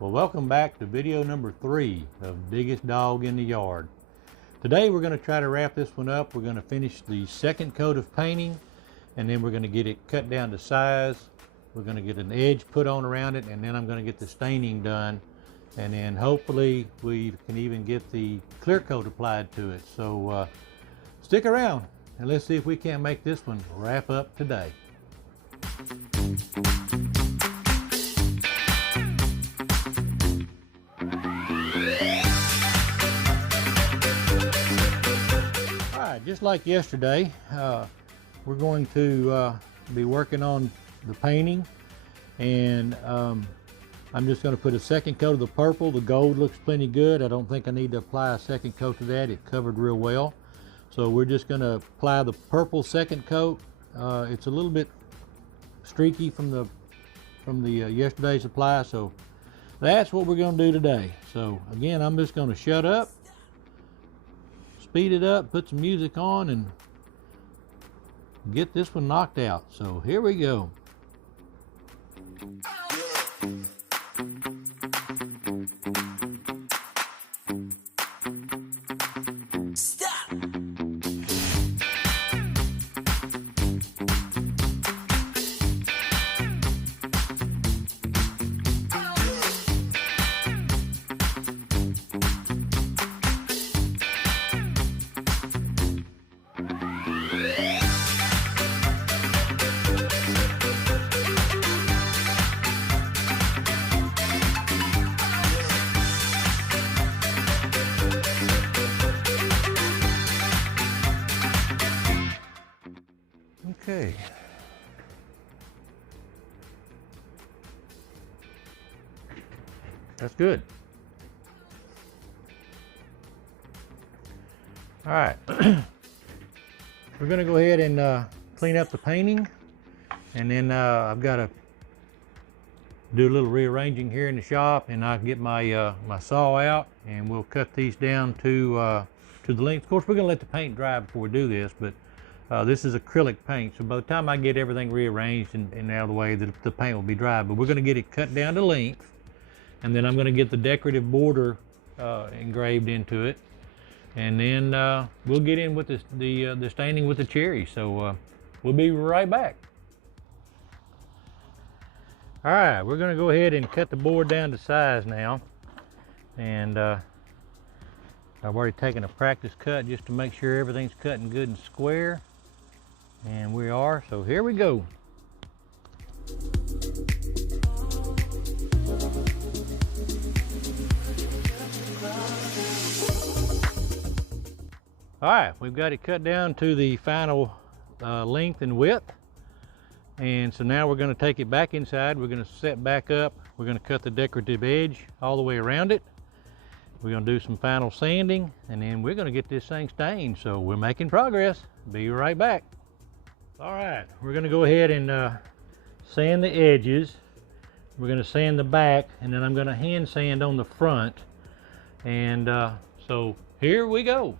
Well, welcome back to video number 3 of Biggest Dog in the Yard. Today we're going to try to wrap this one up. We're going to finish the second coat of painting, and then we're going to get it cut down to size. We're going to get an edge put on around it, and then I'm going to get the staining done, and then hopefully we can even get the clear coat applied to it. So stick around and let's see if we can't make this one wrap up today. Just like yesterday, we're going to be working on the painting, and I'm just going to put a second coat of the purple. The gold looks plenty good. I don't think I need to apply a second coat to that. It covered real well. So we're just going to apply the purple second coat. It's a little bit streaky from the yesterday's apply, so that's what we're going to do today. So again, I'm just going to shut up, speed it up, put some music on, and get this one knocked out. So here we go. Okay. That's good. All right. We're going to go ahead and clean up the painting, and then I've got to do a little rearranging here in the shop, and I'll get my my saw out, and we'll cut these down to the length. Of course, we're going to let the paint dry before we do this, but this is acrylic paint, so by the time I get everything rearranged and out of the way, the paint will be dry. But we're going to get it cut down to length, and then I'm going to get the decorative border engraved into it, and then we'll get in with the staining with the cherry. So we'll be right back. All right, we're going to go ahead and cut the board down to size now, and I've already taken a practice cut just to make sure everything's cutting good and square. And we are, so here we go. All right, we've got it cut down to the final length and width. And so now we're going to take it back inside. We're going to set back up. We're going to cut the decorative edge all the way around it. We're going to do some final sanding, and then we're going to get this thing stained. So we're making progress. Be right back. All right, we're going to go ahead and sand the edges. We're going to sand the back, and then I'm going to hand sand on the front. And so here we go.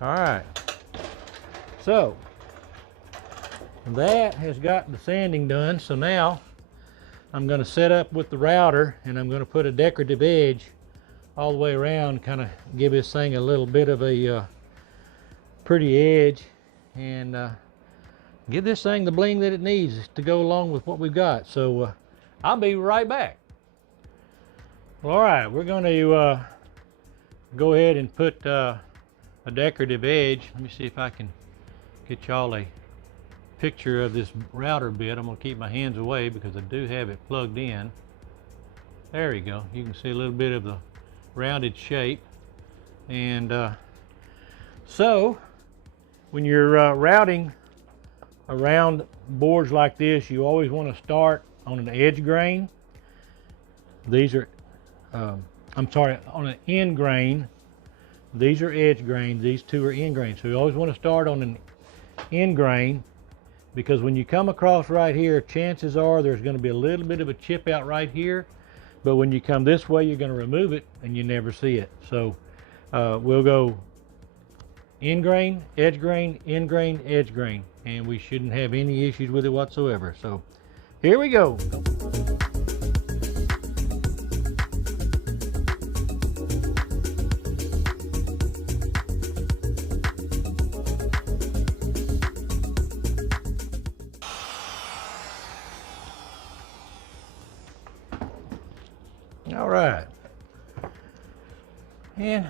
All right, so that has got the sanding done. So now I'm going to set up with the router, and I'm going to put a decorative edge all the way around, kind of give this thing a little bit of a pretty edge, and give this thing the bling that it needs to go along with what we've got. So I'll be right back. Well, all right, we're going to go ahead and put a decorative edge. Let me see if I can get y'all a picture of this router bit. I'm going to keep my hands away because I do have it plugged in. There you go. You can see a little bit of the rounded shape. And so when you're routing around boards like this, you always want to start on an edge grain. These are I'm sorry, on an end grain. These are edge grains, these two are end grains. So you always want to start on an end grain, because when you come across right here, chances are there's going to be a little bit of a chip out right here, but when you come this way, you're going to remove it and you never see it. So we'll go end grain, edge grain, end grain, edge grain, and we shouldn't have any issues with it whatsoever. So here we go. All right, and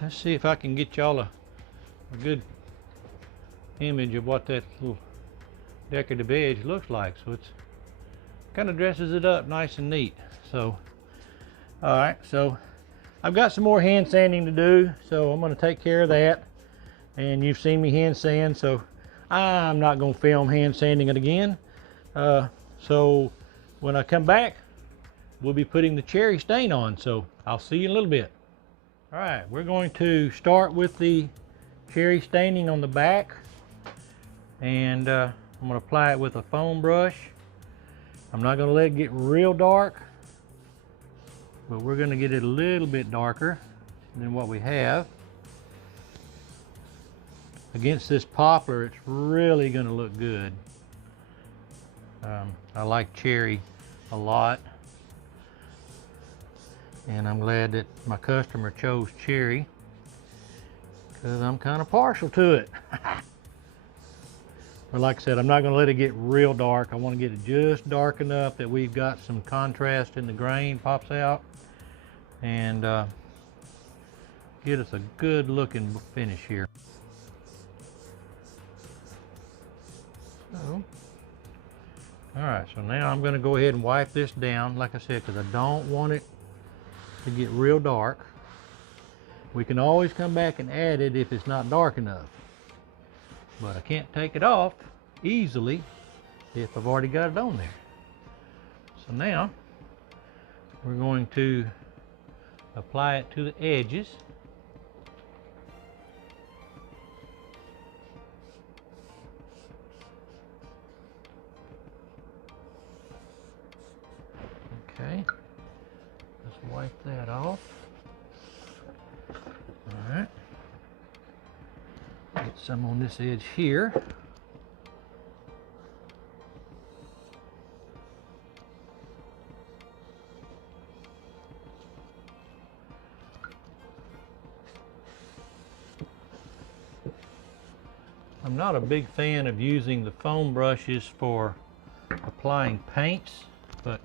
let's see if I can get y'all a good image of what that little decorative edge looks like. So it's kind of dresses it up nice and neat. So all right, so I've got some more hand sanding to do, so I'm going to take care of that. And you've seen me hand sand, so I'm not going to film hand sanding it again. So when I come back, we'll be putting the cherry stain on, so I'll see you in a little bit. All right, we're going to start with the cherry staining on the back, and I'm going to apply it with a foam brush. I'm not going to let it get real dark, but we're going to get it a little bit darker than what we have. Against this poplar, it's really going to look good. I like cherry a lot, and I'm glad that my customer chose cherry because I'm kind of partial to it. But like I said, I'm not going to let it get real dark. I want to get it just dark enough that we've got some contrast in the grain pops out, and get us a good looking finish here. So, all right, so now I'm going to go ahead and wipe this down, like I said, because I don't want it to get real dark. We can always come back and add it if it's not dark enough, but I can't take it off easily if I've already got it on there. So now we're going to apply it to the edges. Okay, let's wipe that off. All right, get some on this edge here. I'm not a big fan of using the foam brushes for applying paints, but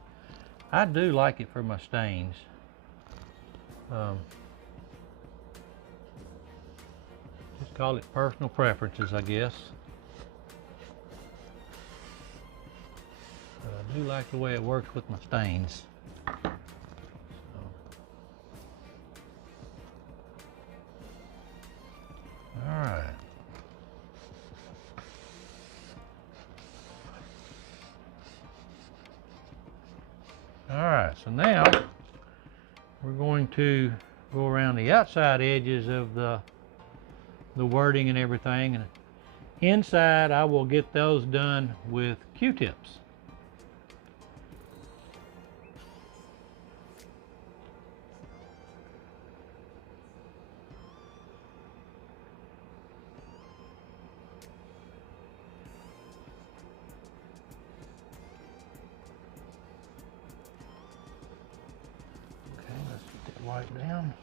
I do like it for my stains. Just call it personal preferences, I guess. But I do like the way it works with my stains. All right. All right, so now we're going to go around the outside edges of the wording and everything, and inside I will get those done with Q-tips. Wipe down.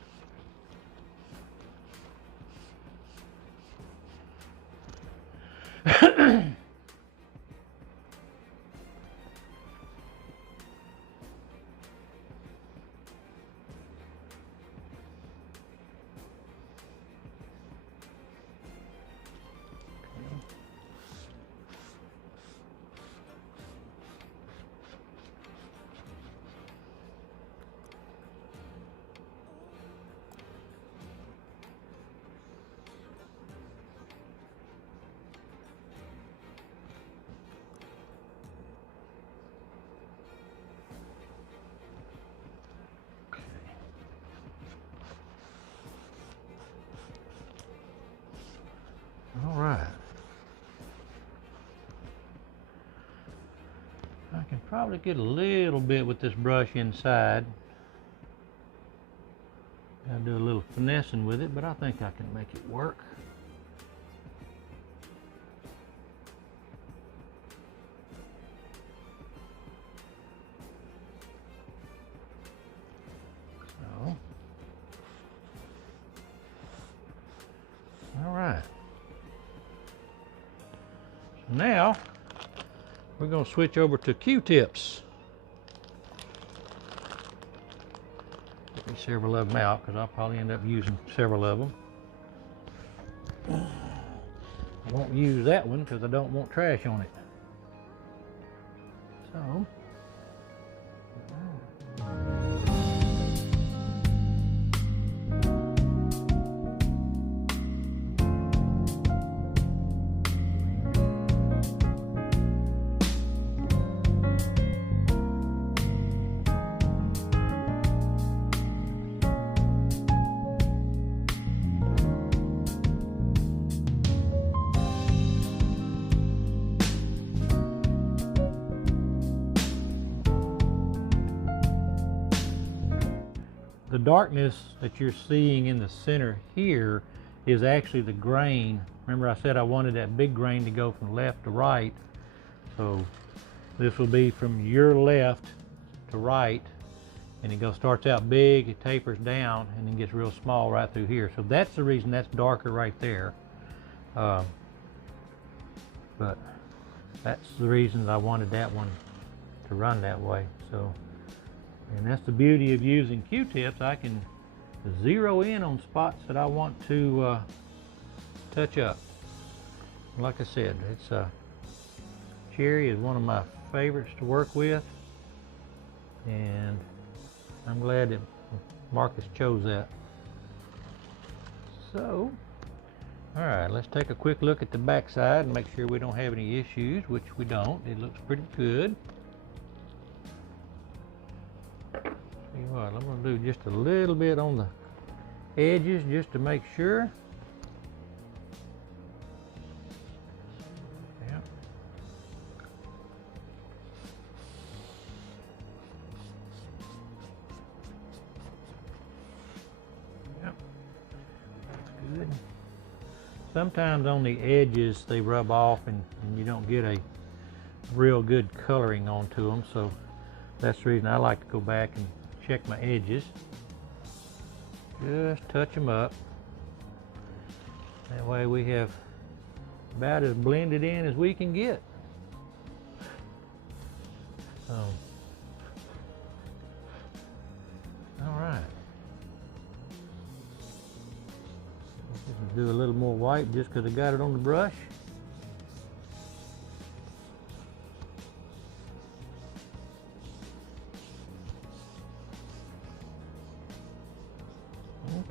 Probably get a little bit with this brush inside. Gotta do a little finessing with it, but I think I can make it work. So, all right. So now we're going to switch over to Q-tips. Get me several of them out because I'll probably end up using several of them. I won't use that one because I don't want trash on it. So, the darkness that you're seeing in the center here is actually the grain. Remember I said I wanted that big grain to go from left to right. So this will be from your left to right, and it starts out big, it tapers down, and then gets real small right through here. So that's the reason that's darker right there. But that's the reason I wanted that one to run that way. So. And that's the beauty of using Q-tips. I can zero in on spots that I want to touch up. Like I said, cherry is one of my favorites to work with, and I'm glad that Marcus chose that. So, all right, let's take a quick look at the back side and make sure we don't have any issues, which we don't. It looks pretty good. What, I'm going to do just a little bit on the edges just to make sure. Yep. Yep. That's good. Sometimes on the edges they rub off and you don't get a real good coloring onto them, so that's the reason I like to go back and check my edges. Just touch them up. That way we have about as blended in as we can get. So, all right. Just do a little more white just because I got it on the brush.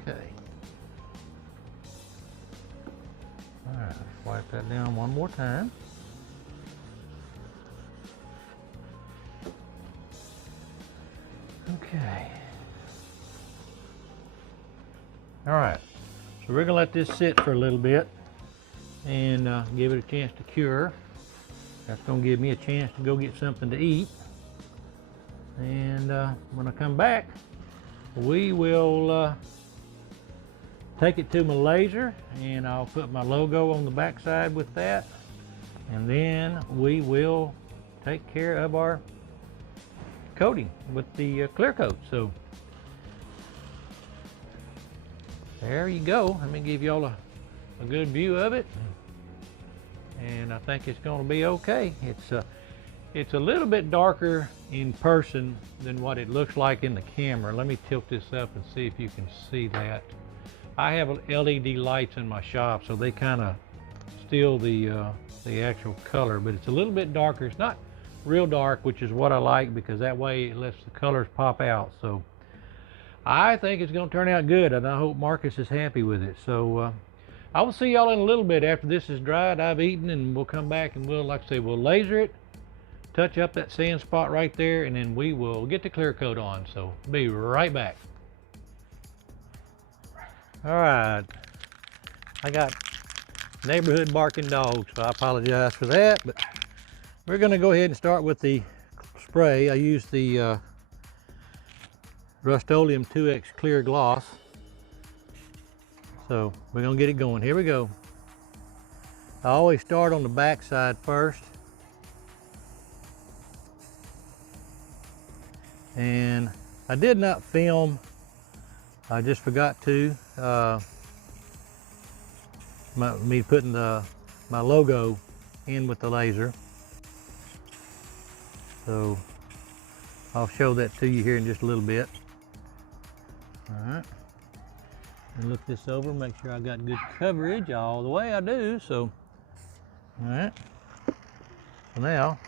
Okay. All right, let's wipe that down one more time. Okay. All right, so we're gonna let this sit for a little bit and give it a chance to cure. That's gonna give me a chance to go get something to eat. And when I come back, we will take it to my laser, and I'll put my logo on the back side with that, and then we will take care of our coating with the clear coat. So there you go. Let me give y'all a good view of it, and I think it's going to be okay. It's a little bit darker in person than what it looks like in the camera. Let me tilt this up and see if you can see that. I have LED lights in my shop, so they kind of steal the actual color, but it's a little bit darker. It's not real dark, which is what I like, because that way it lets the colors pop out. So I think it's going to turn out good, and I hope Marcus is happy with it. So I will see y'all in a little bit after this is dried. I've eaten, and we'll come back and we'll, like I say, we'll laser it, touch up that sand spot right there, and then we will get the clear coat on. So be right back. All right, I got neighborhood barking dogs, so I apologize for that, but we're going to go ahead and start with the spray, I use the Rust-Oleum 2X clear gloss. So we're gonna get it going. Here we go. I always start on the back side first. And I did not film, I just forgot to, me putting my logo in with the laser. So I'll show that to you here in just a little bit. All right, and look this over, make sure I got good coverage all the way. I do. So, all right. So now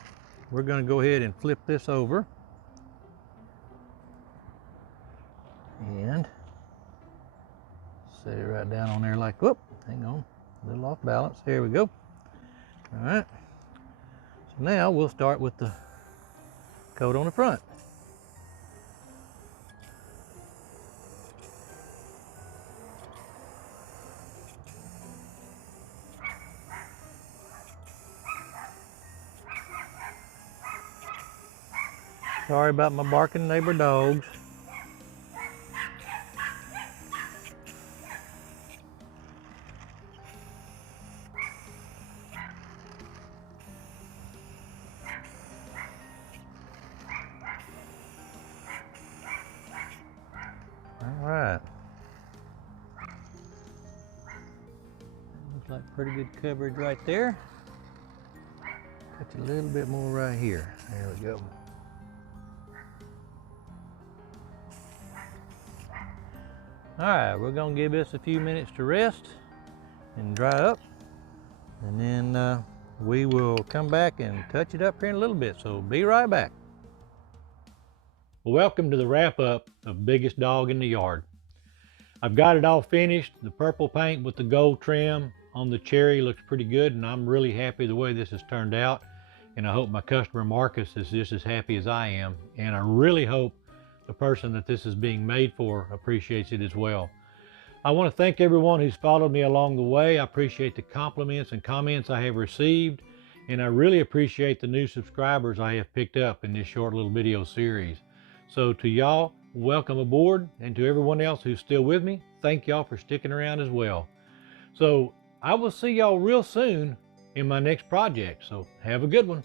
we're going to go ahead and flip this over and set it right down on there like, whoop, hang on, a little off balance. There we go. All right. So now we'll start with the coat on the front. Sorry about my barking neighbor dogs. All right. Looks like pretty good coverage right there. Touch a little bit more right here. There we go. All right, we're gonna give this a few minutes to rest and dry up, and then we will come back and touch it up here in a little bit, so be right back. Well, welcome to the wrap up of Biggest Dog in the Yard. I've got it all finished. The purple paint with the gold trim on the cherry looks pretty good, and I'm really happy the way this has turned out, and I hope my customer Marcus is just as happy as I am, and I really hope the person that this is being made for appreciates it as well. I want to thank everyone who's followed me along the way. I appreciate the compliments and comments I have received, and I really appreciate the new subscribers I have picked up in this short little video series. So to y'all, welcome aboard, and to everyone else who's still with me, thank y'all for sticking around as well. So I will see y'all real soon in my next project, so have a good one.